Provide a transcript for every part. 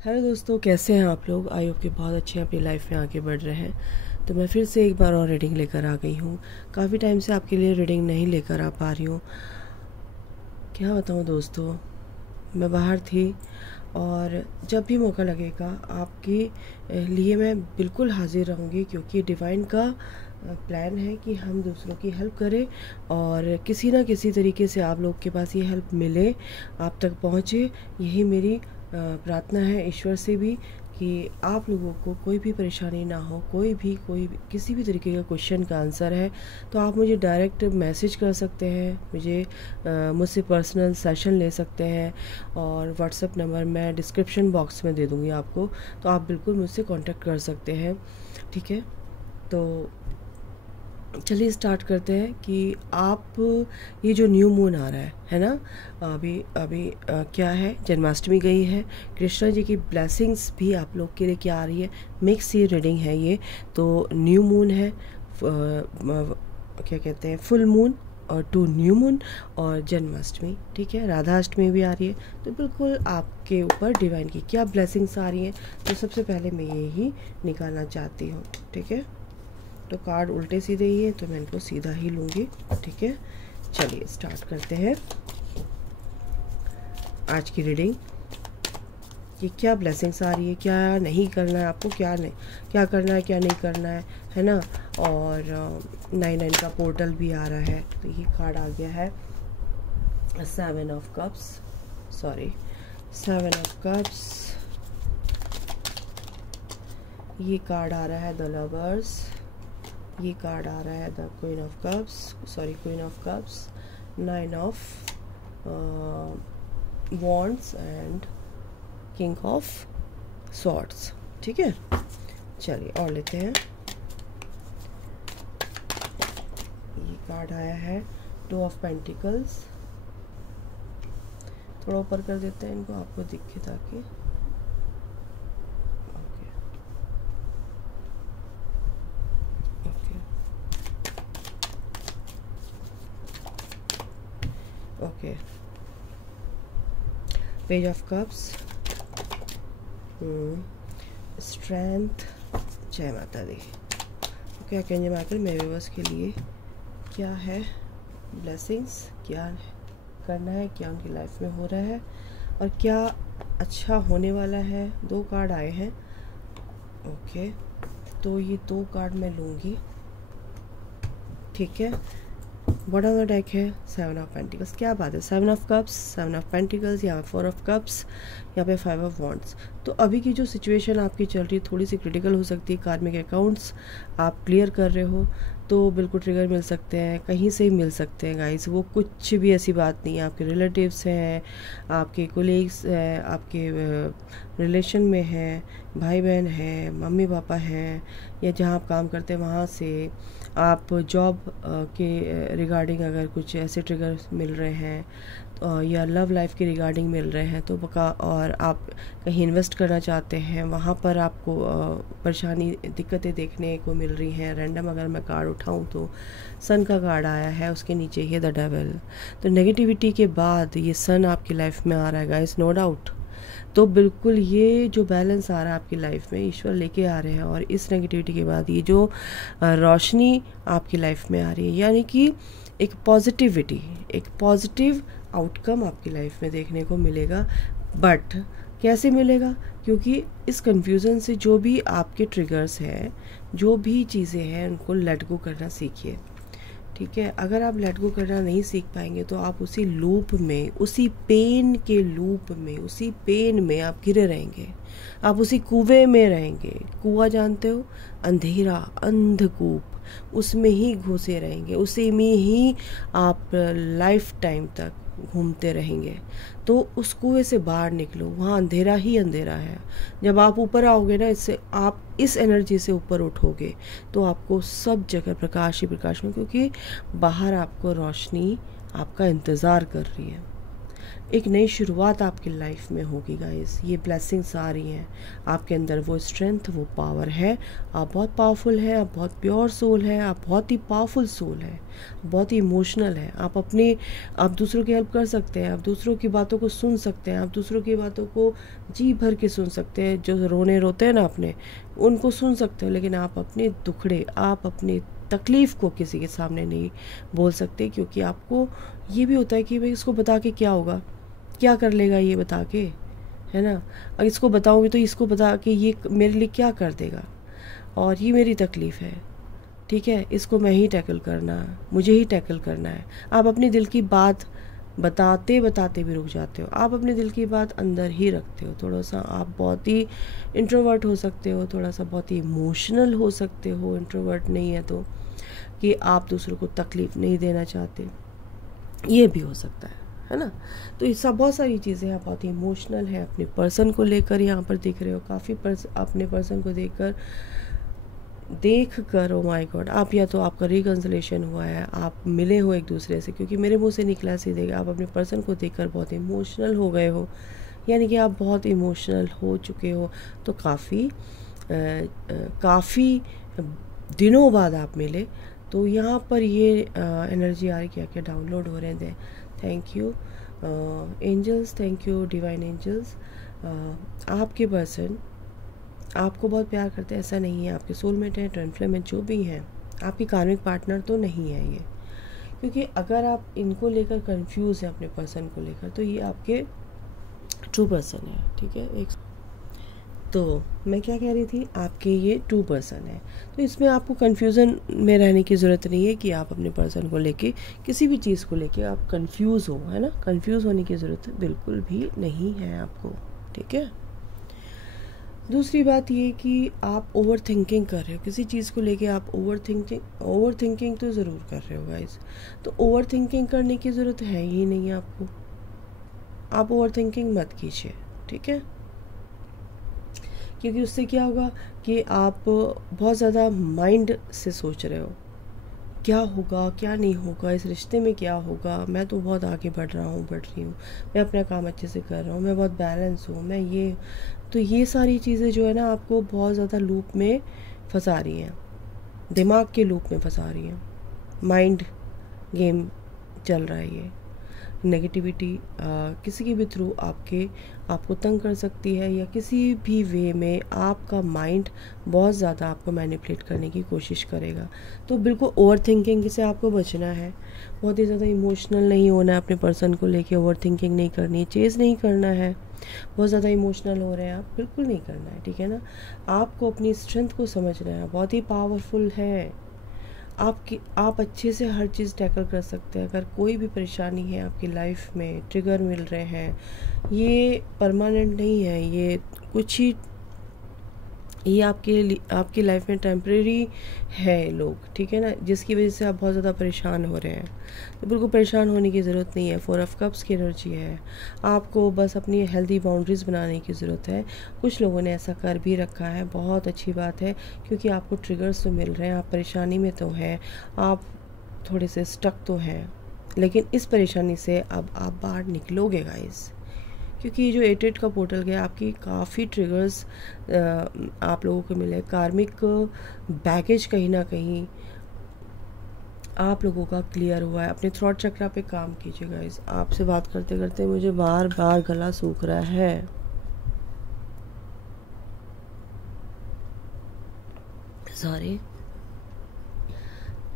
Hello दोस्तों, कैसे हैं आप लोग। आई होप कि बहुत अच्छे हैं, अपनी लाइफ में आगे बढ़ रहे हैं। तो मैं फिर से एक बार और रीडिंग लेकर आ गई हूँ। काफ़ी टाइम से आपके लिए रीडिंग नहीं लेकर आ पा रही हूँ। क्या बताऊँ दोस्तों, मैं बाहर थी और जब भी मौका लगेगा आपके लिए मैं बिल्कुल हाजिर रहूँगी, क्योंकि डिवाइन का प्लान है कि हम दूसरों की हेल्प करें और किसी ना किसी तरीके से आप लोग के पास ये हेल्प मिले, आप तक पहुँचे। यही मेरी प्रार्थना है ईश्वर से भी कि आप लोगों को कोई भी परेशानी ना हो। कोई भी किसी भी तरीके का क्वेश्चन का आंसर है तो आप मुझे डायरेक्ट मैसेज कर सकते हैं, मुझसे पर्सनल सेशन ले सकते हैं और व्हाट्सएप नंबर मैं डिस्क्रिप्शन बॉक्स में दे दूँगी आपको, तो आप बिल्कुल मुझसे कांटेक्ट कर सकते हैं। ठीक है, तो चलिए स्टार्ट करते हैं कि आप ये जो न्यू मून आ रहा है ना, अभी अभी क्या है, जन्माष्टमी गई है। कृष्णा जी की ब्लेसिंग्स भी आप लोग के लिए क्या आ रही है, मिक्स ये रीडिंग है ये। तो न्यू मून है, क्या कहते हैं, फुल मून और टू न्यू मून और जन्माष्टमी। ठीक है, राधा अष्टमी भी आ रही है। तो बिल्कुल आपके ऊपर डिवाइन की क्या ब्लेसिंग्स आ रही हैं, तो सबसे पहले मैं ये ही निकालना चाहती हूँ। ठीक है, तो कार्ड उल्टे सीधे ही है तो मैं इनको सीधा ही लूँगी। ठीक है, चलिए स्टार्ट करते हैं आज की रीडिंग। कि क्या ब्लेसिंग्स आ रही है, क्या नहीं करना है आपको, क्या करना है, क्या नहीं करना है ना। और 9 का पोर्टल भी आ रहा है। तो ये कार्ड आ गया है 7 of cups, sorry 7 of cups. ये कार्ड आ रहा है द लवर्स। ये कार्ड आ रहा है the queen of cups, sorry queen of cups, 9 of wands and king of swords. ठीक है, चलिए और लेते हैं। ये कार्ड आया है 2 ऑफ पेंटिकल्स। थोड़ा ऊपर कर देते हैं इनको, आपको दिखे ताकि। Okay, page of cups, strength, जय माता दी। क्या कहेंगे माता मेरे व्यूअर्स के लिए क्या है ब्लेसिंग्स, क्या करना है, क्या उनकी लाइफ में हो रहा है और क्या अच्छा होने वाला है। 2 कार्ड आए हैं। ओके, तो ये 2 कार्ड मैं लूँगी। ठीक है, बॉटम ऑफ द डेक है 7 ऑफ पेंटिकल्स। क्या बात है, 7 ऑफ कप्स, 7 ऑफ पेंटिकल्स, यहाँ पे 4 ऑफ कप्स, यहाँ पे 5 ऑफ वॉन्ड्स। तो अभी की जो सिचुएशन आपकी चल रही है थोड़ी सी क्रिटिकल हो सकती है। कार्मिक अकाउंट्स आप क्लियर कर रहे हो तो बिल्कुल ट्रिगर मिल सकते हैं, कहीं से ही मिल सकते हैं गाइस। वो कुछ भी ऐसी बात नहीं है, आपके रिलेटिव्स हैं, आपके कोलीग्स हैं, आपके रिलेशन में हैं, भाई बहन हैं, मम्मी पापा हैं, या जहाँ आप काम करते हैं वहाँ से, आप जॉब के रिगार्डिंग अगर कुछ ऐसे ट्रिगर मिल रहे हैं या लव लाइफ के रिगार्डिंग मिल रहे हैं तो और आप कहीं इन्वेस्ट करना चाहते हैं, वहाँ पर आपको परेशानी दिक्कतें देखने को मिल रही हैं। रैंडम अगर मैं कार्ड उठाऊं तो सन का कार्ड आया है, उसके नीचे ही द डेविल। तो नेगेटिविटी के बाद ये सन आपकी लाइफ में आ रहा है गाइस, नो डाउट। तो बिल्कुल ये जो बैलेंस आ रहा है आपकी लाइफ में ईश्वर लेके आ रहे हैं, और इस नेगेटिविटी के बाद ये जो रोशनी आपकी लाइफ में आ रही है, यानी कि एक पॉजिटिविटी, एक पॉजिटिव आउटकम आपकी लाइफ में देखने को मिलेगा। बट कैसे मिलेगा, क्योंकि इस कन्फ्यूज़न से जो भी आपके ट्रिगर्स हैं, जो भी चीज़ें हैं, उनको लेट गो करना सीखिए। ठीक है, अगर आप लेट गो करना नहीं सीख पाएंगे तो आप उसी लूप में, उसी पेन के लूप में, उसी पेन में आप घिरे रहेंगे, आप उसी कुएं में रहेंगे। कुआं जानते हो, अंधेरा, अंधकूप, उसमें ही घुसे रहेंगे, उसी में ही आप लाइफ टाइम तक घूमते रहेंगे। तो उस कुएं से बाहर निकलो, वहाँ अंधेरा ही अंधेरा है। जब आप ऊपर आओगे ना, इससे आप इस एनर्जी से ऊपर उठोगे तो आपको सब जगह प्रकाश ही प्रकाश में, क्योंकि बाहर आपको रोशनी आपका इंतज़ार कर रही है। एक नई शुरुआत आपकी लाइफ में होगी गाइस। ये ब्लेसिंग्स आ रही हैं, आपके अंदर वो स्ट्रेंथ, वो पावर है। आप बहुत पावरफुल हैं, आप बहुत प्योर सोल है, आप बहुत ही पावरफुल सोल है, बहुत ही इमोशनल है। आप दूसरों की हेल्प कर सकते हैं, आप दूसरों की बातों को सुन सकते हैं, आप दूसरों की बातों को जी भर के सुन सकते हैं। जो रोते हैं ना अपने, उनको सुन सकते हो, लेकिन आप अपने दुखड़े, आप अपनी तकलीफ़ को किसी के सामने नहीं बोल सकते, क्योंकि आपको ये भी होता है कि भाई इसको बता के क्या होगा, क्या कर लेगा ये बता के, है ना। अगर इसको बताऊँगी तो इसको बता के ये मेरे लिए क्या कर देगा, और ये मेरी तकलीफ़ है, ठीक है, इसको मैं ही टैकल करना है, मुझे ही टैकल करना है। आप अपने दिल की बात बताते बताते भी रुक जाते हो, आप अपने दिल की बात अंदर ही रखते हो। थोड़ा सा आप बहुत ही इंट्रोवर्ट हो सकते हो, थोड़ा सा बहुत ही इमोशनल हो सकते हो, इंट्रोवर्ट नहीं है तो, कि आप दूसरों को तकलीफ़ नहीं देना चाहते, ये भी हो सकता है ना। तो ये सब बहुत सारी चीज़ें, आप बहुत ही इमोशनल है अपने पर्सन को लेकर, यहाँ पर दिख रहे हो काफ़ी अपने पर्सन को देख कर ओ माय गॉड, आप या तो आपका रिकन्सिलेशन हुआ है, आप मिले हो एक दूसरे से, क्योंकि मेरे मुंह से निकला सीधे आप अपने पर्सन को देखकर बहुत इमोशनल हो गए हो, यानी कि आप बहुत इमोशनल हो चुके हो। तो काफ़ी दिनों बाद आप मिले, तो यहाँ पर ये एनर्जी आ रही, क्या क्या डाउनलोड हो रहे थे। Thank you angels, thank you divine angels. आपके पर्सन आपको बहुत प्यार करते हैं, ऐसा नहीं है। आपके सोलमेट हैं, ट्विन फ्लेम में जो भी हैं, आपकी कार्मिक पार्टनर तो नहीं है ये, क्योंकि अगर आप इनको लेकर कंफ्यूज हैं अपने पर्सन को लेकर, तो ये आपके ट्रू पर्सन है, ठीक है। एक तो मैं क्या कह रही थी, आपके ये ट्रू पर्सन है, तो इसमें आपको कंफ्यूजन में रहने की ज़रूरत नहीं है कि आप अपने पर्सन को लेके किसी भी चीज़ को लेके आप कंफ्यूज हो, है ना। कंफ्यूज होने की ज़रूरत बिल्कुल भी नहीं है आपको, ठीक है। दूसरी बात ये कि आप ओवर थिंकिंग कर रहे हो किसी चीज़ को लेके, आप ओवर थिंकिंग तो ज़रूर कर रहे हो गाइस। तो ओवर थिंकिंग करने की ज़रूरत है ही नहीं है आपको, आप ओवर थिंकिंग मत कीजिए, ठीक है। क्योंकि उससे क्या होगा कि आप बहुत ज़्यादा माइंड से सोच रहे हो, क्या होगा क्या नहीं होगा, इस रिश्ते में क्या होगा, मैं तो बहुत आगे बढ़ रही हूँ, मैं अपना काम अच्छे से कर रहा हूँ, मैं बहुत बैलेंस हूँ, मैं ये, तो ये सारी चीज़ें जो है ना आपको बहुत ज़्यादा लूप में फंसा रही हैं, दिमाग के लूप में फंसा रही हैं। माइंड गेम चल रहा है ये। नेगेटिविटी किसी के भी थ्रू आपको तंग कर सकती है, या किसी भी वे में आपका माइंड बहुत ज़्यादा आपको मैनिपुलेट करने की कोशिश करेगा। तो बिल्कुल ओवर थिंकिंग से आपको बचना है, बहुत ही ज़्यादा इमोशनल नहीं होना है अपने पर्सन को लेके, ओवर थिंकिंग नहीं करनी, चेज़ नहीं करना है। बहुत ज़्यादा इमोशनल हो रहे हैं आप, बिल्कुल नहीं करना है, ठीक है ना। आपको अपनी स्ट्रेंथ को समझना है, बहुत ही पावरफुल है आप अच्छे से हर चीज़ टैकल कर सकते हैं। अगर कोई भी परेशानी है आपकी लाइफ में, ट्रिगर मिल रहे हैं, ये परमानेंट नहीं है, ये कुछ ही, ये आपकी लाइफ में टेम्परेरी है लोग, ठीक है ना, जिसकी वजह से आप बहुत ज़्यादा परेशान हो रहे हैं। तो बिल्कुल परेशान होने की ज़रूरत नहीं है। 4 ऑफ कप्स की एनर्जी है, आपको बस अपनी हेल्दी बाउंड्रीज़ बनाने की ज़रूरत है। कुछ लोगों ने ऐसा कर भी रखा है, बहुत अच्छी बात है, क्योंकि आपको ट्रिगर्स तो मिल रहे हैं, आप परेशानी में तो हैं, आप थोड़े से स्टक तो हैं, लेकिन इस परेशानी से अब आप बाहर निकलोगे गाइस, क्योंकि ये जो 8 का पोर्टल गया, आपकी काफ़ी ट्रिगर्स आप लोगों को मिले। कार्मिक बैगेज कहीं ना कहीं आप लोगों का क्लियर हुआ है। अपने थ्रॉट चक्रा पे काम कीजिएगा। इस आपसे बात करते करते मुझे बार बार गला सूख रहा है। सॉरी,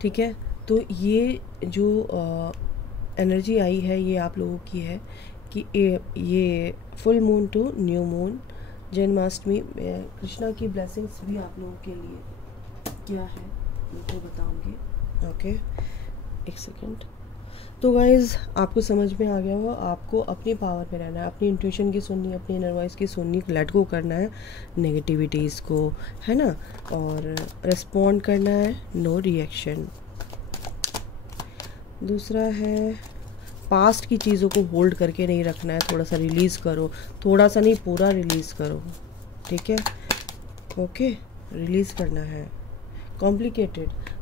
ठीक है। तो ये जो एनर्जी आई है, ये आप लोगों की है कि ये full moon to new moon, Janmashtami, Krishna की ब्लेसिंग्स भी आप लोगों के लिए क्या है मैं तो बताऊंगी। ओके, एक सेकेंड। तो गाइज़ आपको समझ में आ गया होगा, आपको अपनी पावर में रहना है, अपनी इंट्यूशन की सुननी, अपनी इनर वॉइस की सुननी, लेट गो करना है नेगेटिविटीज़ को, है ना, और रिस्पॉन्ड करना है, नो रिएक्शन। दूसरा है पास्ट की चीज़ों को होल्ड करके नहीं रखना है, थोड़ा सा रिलीज़ करो, थोड़ा सा नहीं पूरा रिलीज़ करो, ठीक है। ओके, रिलीज़ करना है।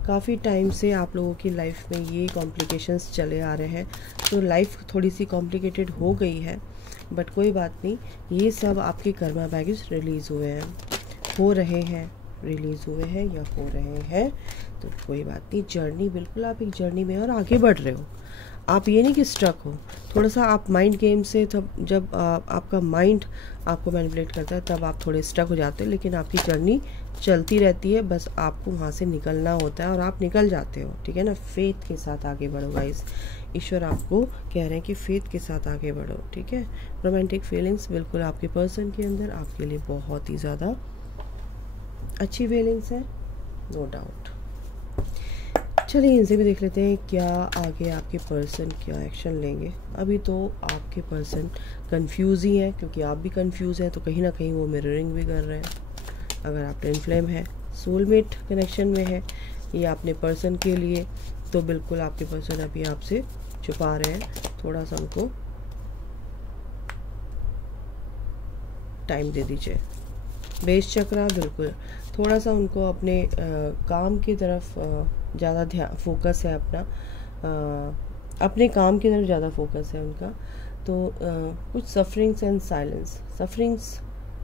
काफ़ी टाइम से आप लोगों की लाइफ में ये कॉम्प्लिकेशंस चले आ रहे हैं, तो लाइफ थोड़ी सी कॉम्प्लिकेटेड हो गई है, बट कोई बात नहीं, ये सब आपके कर्मा बैगेज रिलीज़ हुए हैं, हो रहे हैं, रिलीज़ हुए हैं या हो रहे हैं, तो कोई बात नहीं। जर्नी, बिल्कुल आप एक जर्नी में और आगे बढ़ रहे हो। आप ये नहीं कि स्ट्रक हो, थोड़ा सा आप माइंड गेम से, तब जब आपका माइंड आपको मैनिपुलेट करता है तब आप थोड़े स्ट्रक हो जाते हो, लेकिन आपकी जर्नी चलती रहती है, बस आपको वहाँ से निकलना होता है और आप निकल जाते हो, ठीक है ना। फेथ के साथ आगे बढ़ो गाइस, ईश्वर आपको कह रहे हैं कि फेथ के साथ आगे बढ़ो, ठीक है। रोमांटिक फीलिंग्स बिल्कुल आपके पर्सन के अंदर आपके लिए बहुत ही ज़्यादा अच्छी फीलिंग्स है, नो डाउट। चलिए इनसे भी देख लेते हैं क्या आगे आपके पर्सन क्या एक्शन लेंगे। अभी तो आपके पर्सन कंफ्यूज ही है, क्योंकि आप भी कंफ्यूज हैं, तो कहीं ना कहीं वो मिररिंग भी कर रहे हैं। अगर आप ट्विन फ्लेम है, सोलमेट कनेक्शन में है या अपने पर्सन के लिए, तो बिल्कुल आपके पर्सन अभी आपसे छुपा रहे हैं, थोड़ा सा उनको टाइम दे दीजिए। बेस चक्रा, बिल्कुल थोड़ा सा उनको अपने काम की तरफ ज़्यादा ध्यान, फोकस है अपना, अपने काम की तरफ ज़्यादा फोकस है उनका। तो कुछ sufferings and silence,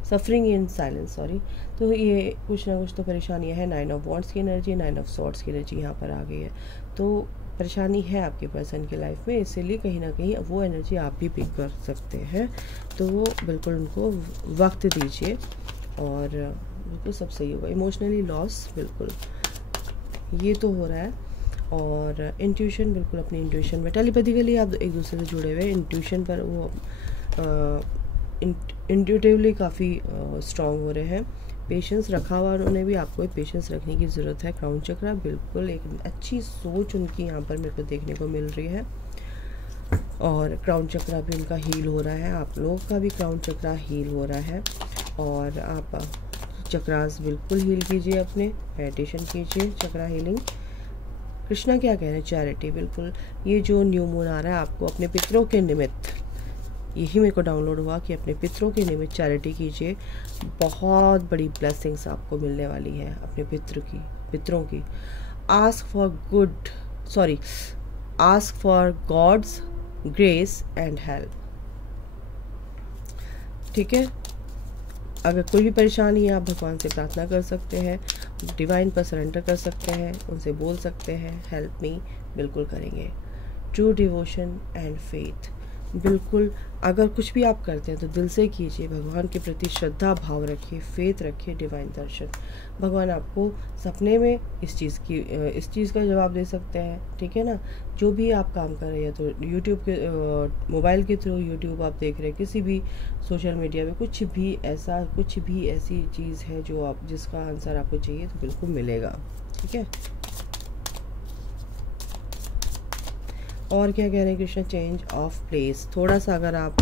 suffering in silence, sorry. तो ये कुछ ना कुछ तो परेशानियाँ है। 9 ऑफ वॉन्ड्स की एनर्जी, 9 ऑफ सॉर्ड्स की एनर्जी यहाँ पर आ गई है, तो परेशानी है आपके पर्सन की लाइफ में, इसीलिए कहीं ना कहीं वो एनर्जी आप भी पिक कर सकते हैं। तो वो बिल्कुल उनको वक्त दीजिए और बिल्कुल सब सही होगा। इमोशनली लॉस, बिल्कुल ये तो हो रहा है। और इंट्यूशन, बिल्कुल अपनी इंट्यूशन में, टेलीपैथिकली आप एक दूसरे से जुड़े हुए, इंट्यूशन पर वो इंट्यूटिवली काफ़ी स्ट्रॉन्ग हो रहे हैं। पेशेंस रखा हुआ उन्होंने भी, आपको पेशेंस रखने की ज़रूरत है। क्राउन चक्रा, बिल्कुल एक अच्छी सोच उनकी यहाँ पर मेरे को देखने को मिल रही है, और क्राउन चक्रा भी उनका हील हो रहा है, आप लोगों का भी क्राउन चक्रा हील हो रहा है। और आप चक्रास बिल्कुल हील कीजिए, अपने मेडिटेशन कीजिए, चक्रा हीलिंग। कृष्णा क्या कह रहे हैं, चैरिटी, बिल्कुल ये जो न्यू मून आ रहा है आपको अपने पितरों के निमित्त, यही मेरे को डाउनलोड हुआ कि अपने पितरों के निमित्त चैरिटी कीजिए, बहुत बड़ी ब्लेसिंग्स आपको मिलने वाली है अपने पितरों की। Ask for God's grace and help, ठीक है। अगर कोई भी परेशानी है, आप भगवान से प्रार्थना कर सकते हैं, डिवाइन पर सरेंडर कर सकते हैं, उनसे बोल सकते हैं हेल्प मी, बिल्कुल करेंगे। ट्रू डिवोशन एंड फेथ, बिल्कुल अगर कुछ भी आप करते हैं तो दिल से कीजिए, भगवान के प्रति श्रद्धा भाव रखिए, फेथ रखिए, डिवाइन दर्शन। भगवान आपको सपने में इस चीज़ का जवाब दे सकते हैं, ठीक है ना। जो भी आप काम कर रहे हैं, तो यूट्यूब के मोबाइल के थ्रू यूट्यूब आप देख रहे हैं, किसी भी सोशल मीडिया में कुछ भी ऐसी चीज़ है जो आप, जिसका आंसर आपको चाहिए, तो बिल्कुल मिलेगा, ठीक है। और क्या कह रहे हैं कृष्ण, चेंज ऑफ प्लेस, थोड़ा सा अगर आप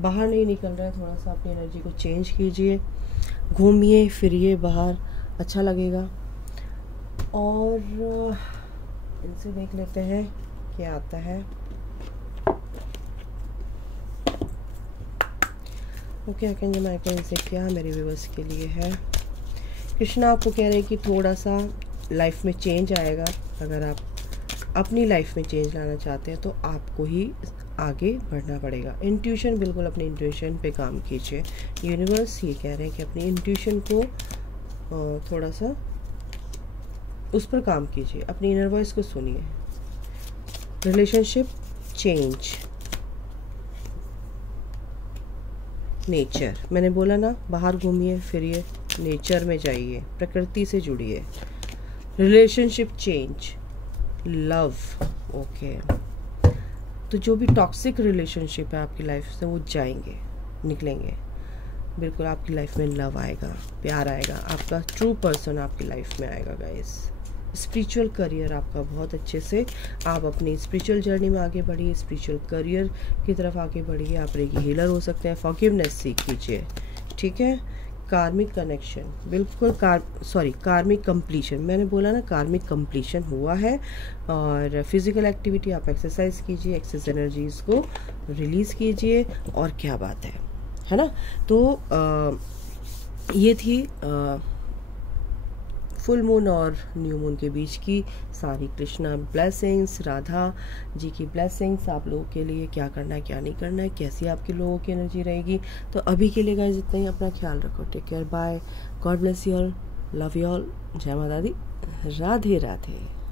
बाहर नहीं निकल रहे हैं, थोड़ा सा अपनी एनर्जी को चेंज कीजिए, घूमिए फिरिए बाहर, अच्छा लगेगा। और इनसे देख लेते हैं क्या आता है। ओके, आर्कैंजल माइकल इनसे क्या मेरे व्यूअर्स के लिए है। कृष्णा आपको कह रहे हैं कि थोड़ा सा लाइफ में चेंज आएगा, अगर आप अपनी लाइफ में चेंज लाना चाहते हैं तो आपको ही आगे बढ़ना पड़ेगा। इंट्यूशन, बिल्कुल अपनी इंट्यूशन पे काम कीजिए। यूनिवर्स ये कह रहे हैं कि अपनी इंट्यूशन को थोड़ा सा उस पर काम कीजिए, अपनी इनर वॉइस को सुनिए। रिलेशनशिप चेंज, नेचर, मैंने बोला ना, बाहर घूमिए फिरिए, नेचर में जाइए, प्रकृति से जुड़िए। Relationship change, love, okay. तो जो भी टॉक्सिक रिलेशनशिप है आपकी लाइफ से, वो जाएंगे, निकलेंगे, बिल्कुल आपकी लाइफ में लव आएगा, प्यार आएगा, आपका ट्रू पर्सन आपकी लाइफ में आएगा गाइस। स्पिरिचुअल करियर आपका बहुत अच्छे से, आप अपनी स्पिरिचुअल जर्नी में आगे बढ़िए, स्पिरिचुअल करियर की तरफ आगे बढ़िए। आप रेकी हीलर हो सकते हैं, फॉरगिवनेस सीख कीजिए, ठीक है। कार्मिक कनेक्शन, बिल्कुल कार्मिक कंप्लीशन, मैंने बोला ना कार्मिक कंप्लीशन हुआ है। और फिजिकल एक्टिविटी, आप एक्सरसाइज कीजिए, एक्सेस एनर्जीज को रिलीज़ कीजिए, और क्या बात है ना। तो ये थी फुल मून और न्यू मून के बीच की सारी कृष्णा ब्लेसिंग्स, राधा जी की ब्लेसिंग्स आप लोगों के लिए, क्या करना है क्या नहीं करना है, कैसी आपके लोगों की एनर्जी रहेगी। तो अभी के लिए गाइस इतना ही, अपना ख्याल रखो, take care, bye, God bless you all, love you all, जय माता दी, राधे राधे।